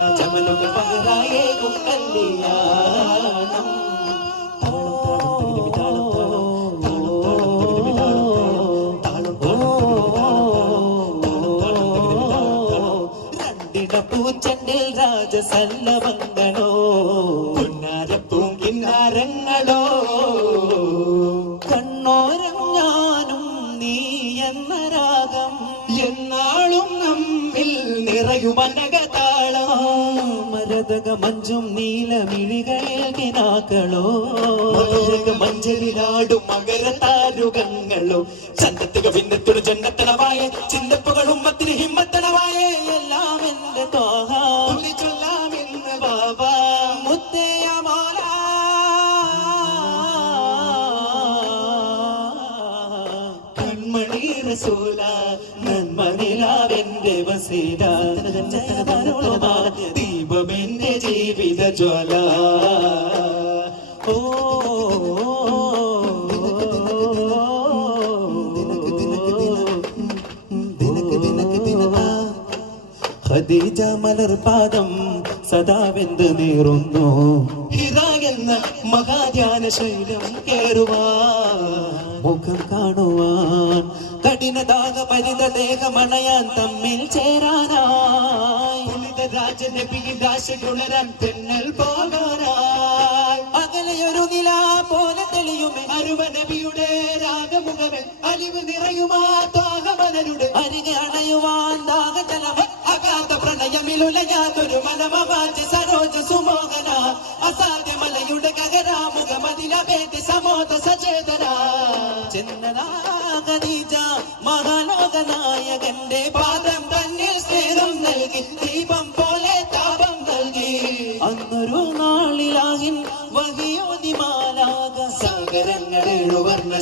ചമലുകൾ പകരായേകും കല്യാണം. രണ്ടിടപ്പൂച്ചണ്ടിൽ രാജസല്ലവങ്ങളോ പുന്നാരപ്പൂങ്കിന്നാരങ്ങളോ കണ്ണോരം ഞാനും നീ എന്ന രാഗം എന്നാളും നമ്മിൽ നിറയുമനകതാളം. മരതക മഞ്ചും നീലമിഴികളിൽ കിനാക്കളോ മഞ്ചലിലാടും മകരതാരുകങ്ങളോ ചന്തത്തുക ഭിന്നത്തോട് ജന്നത്തണവായ ചിന്തപ്പുകൾ ഉമ്മത്തിന് ഹിമ്മത്തണവായ എല്ലാം എന്റെ തോഹി ചൊല്ലാമെന്ന് ബാബ മുത്തയ മോല കൺമണി റസൂല നന്മനിലാവെന്റെ വസീല ദീപമെന്റെ ജീവിത ജ്വാല. ഓ ഖദീജ മലർപാദം സദാവെന്ത് നീറുന്നു ഹിറാ എന്ന മഹാധ്യാന ശൈലം കേറുവാൻ മുഖം കാണുവാൻ കഠിനദാഹ പരിത ദേഹമണയാൻ തമ്മിൽ ചേരാനായി രാജനബിയുടെ ആശയുണരാൻ തെന്നൽ പോകാനായി അകലെയൊരു നില പോലെ തെളിയുമേ അരുവ നബിയുടെ രാഗമുഖമേ അലിവ് നിറയുമാ ത്വാഹമലരുടെ അരികെ അണയുവാൻ ദാഹജലമേ അഗാധ പ്രണയമിലുലയാതൊരു മനമവാചി സരോജ സുമോഹന അസാധ്യമലയുടെ കകരാമുഖമതിലഭേദ സമോദ സചേതന ചെന്നനാ ഖദീജ മഹാലോകനായകന്റെ പാദം തന്നിൽ സ്നേഹം നൽകി ദീപം പോലെ താപം നൽകി അന്നൊരു നാളിലാഹിൻ വഹിയോതി മാലാക സാഗരങ്ങൾ എഴുവർണ്ണ